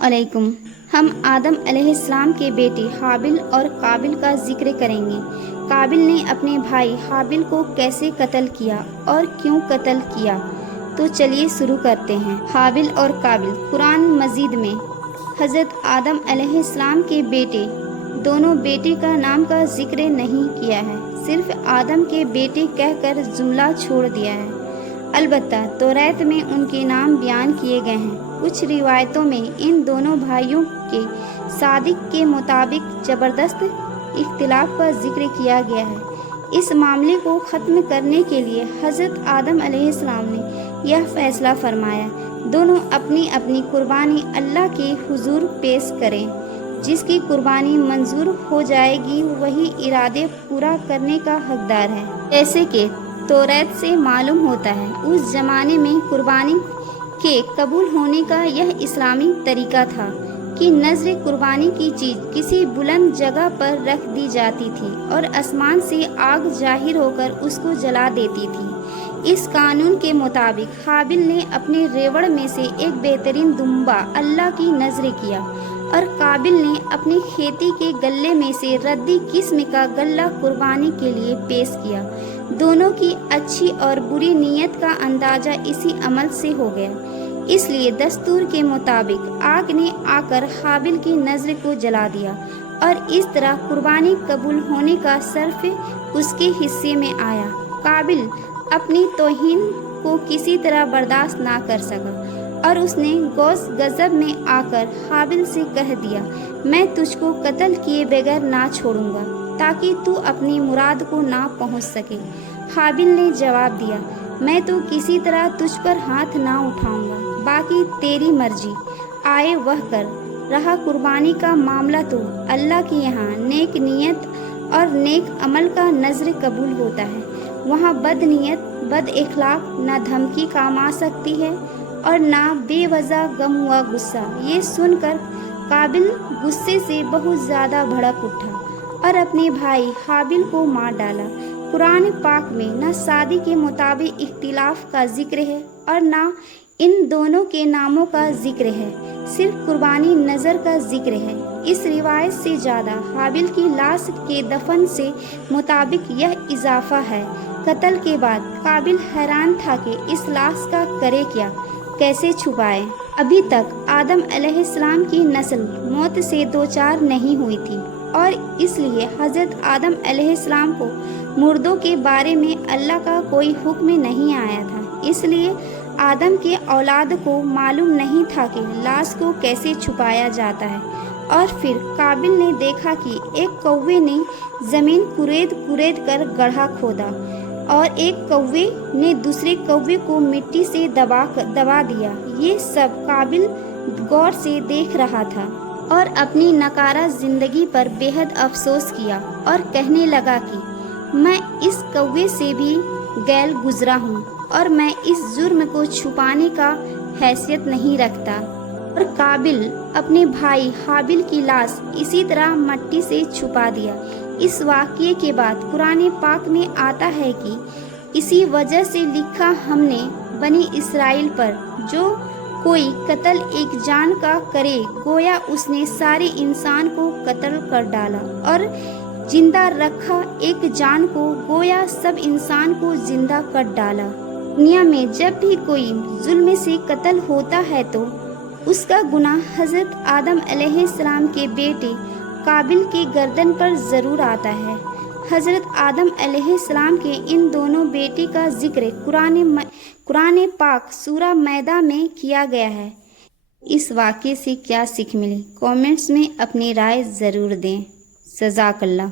علیکم۔ ہم آدم علیہ السلام کے بیٹے حابل اور قابل کا ذکر کریں گے۔ قابل نے اپنے بھائی حابل کو کیسے قتل کیا اور کیوں قتل کیا، تو چلیے شروع کرتے ہیں۔ حابل اور قابل۔ قرآن مجید میں حضرت آدم علیہ السلام کے بیٹے دونوں بیٹے کا نام کا ذکر نہیں کیا ہے، صرف آدم کے بیٹے کہہ کر جملہ چھوڑ دیا ہے۔ البتہ توریت میں ان کے نام بیان کیے گئے ہیں۔ کچھ روایتوں میں ان دونوں بھائیوں کے صادق کے مطابق زبردست اختلاف کا ذکر کیا گیا ہے۔ اس معاملے کو ختم کرنے کے لیے حضرت آدم علیہ السلام نے یہ فیصلہ فرمایا، دونوں اپنی اپنی قربانی اللہ کے حضور پیش کریں۔ جس کی قربانی منظور ہو جائے گی وہی ارادے پورا کرنے کا حقدار ہے۔ جیسے کہ توریت سے معلوم ہوتا ہے، اس زمانے میں قربانی کے قبول ہونے کا یہ اسلامی طریقہ تھا کہ نذر قربانی کی چیز کسی بلند جگہ پر رکھ دی جاتی تھی اور آسمان سے آگ ظاہر ہو کر اس کو جلا دیتی تھی۔ اس قانون کے مطابق حابل نے اپنے ریوڑ میں سے ایک بہترین دمبا اللہ کی نذر کیا اور قابل نے اپنی کھیتی کے غلے میں سے ردی قسم کا غلہ قربانی کے لیے پیش کیا۔ دونوں کی اچھی اور بری نیت کا اندازہ اسی عمل سے ہو گیا۔ اس لیے دستور کے مطابق آگ نے آ کر حابل کی نذر کو جلا دیا اور اس طرح قربانی قبول ہونے کا صرف اس کے حصے میں آیا۔ قابل اپنی توہین کو کسی طرح برداشت نہ کر سکا اور اس نے غوث غضب میں آ کر حابل سے کہہ دیا، میں تجھ کو قتل کیے بغیر نہ چھوڑوں گا تاکہ تو اپنی مراد کو نہ پہنچ سکے۔ حابل نے جواب دیا، میں تو کسی طرح تجھ پر ہاتھ نہ اٹھاؤں گا، باقی تیری مرضی آئے وہ کر۔ رہا قربانی کا معاملہ تو اللہ کے یہاں نیک نیت اور نیک عمل کا نذر قبول ہوتا ہے، وہاں بد نیت بد اخلاق نہ دھمکی کام آ سکتی ہے اور نہ بے وجہ غم ہوا غصہ۔ یہ سن کر قابل غصے سے بہت زیادہ بھڑک اٹھا اور اپنے بھائی حابل کو مار ڈالا۔ قرآن پاک میں نہ شادی کے مطابق اختلاف کا ذکر ہے اور نہ ان دونوں کے ناموں کا ذکر ہے، صرف قربانی نذر کا ذکر ہے۔ اس روایت سے زیادہ حابل کی لاش کے دفن سے مطابق یہ اضافہ ہے۔ قتل کے بعد قابل حیران تھا کہ اس لاش کا کرے کیا، کیسے چھپائے۔ ابھی تک آدم علیہ السلام کی نسل موت سے دوچار نہیں ہوئی تھی اور اس لیے حضرت آدم علیہ السلام کو مردوں کے بارے میں اللہ کا کوئی حکم نہیں آیا تھا، اس لیے آدم کے اولاد کو معلوم نہیں تھا کہ لاش کو کیسے چھپایا جاتا ہے۔ اور پھر قابل نے دیکھا کہ ایک کوے نے زمین کورید کر گڑھا کھودا اور ایک کوے نے دوسرے کوے کو مٹی سے دبا دیا۔ یہ سب قابل غور سے دیکھ رہا تھا اور اپنی ناکارہ زندگی پر بے حد افسوس کیا اور کہنے لگا کہ میں اس کوے سے بھی گیل گزرا ہوں اور میں اس جرم کو چھپانے کا حیثیت نہیں رکھتا۔ اور قابل اپنے بھائی حابل کی لاش اسی طرح مٹی سے چھپا دیا۔ اس واقعے کے بعد قرآن پاک میں آتا ہے کہ اسی وجہ سے لکھا ہم نے بنی اسرائیل پر، جو کوئی قتل ایک جان کا کرے گویا اس نے سارے انسان کو قتل کر ڈالا، اور زندہ رکھا ایک جان کو گویا سب انسان کو زندہ کر ڈالا۔ دنیا میں جب بھی کوئی ظلم سے قتل ہوتا ہے تو اس کا گناہ حضرت آدم علیہ السلام کے بیٹے قابل کے گردن پر ضرور آتا ہے۔ حضرت آدم علیہ السلام کے ان دونوں بیٹے کا ذکر قرآن پاک سورہ مائدہ میں کیا گیا ہے۔ اس واقعے سے کیا سیکھ ملی؟ کامنٹس میں اپنی رائے ضرور دیں۔ جزاک اللہ۔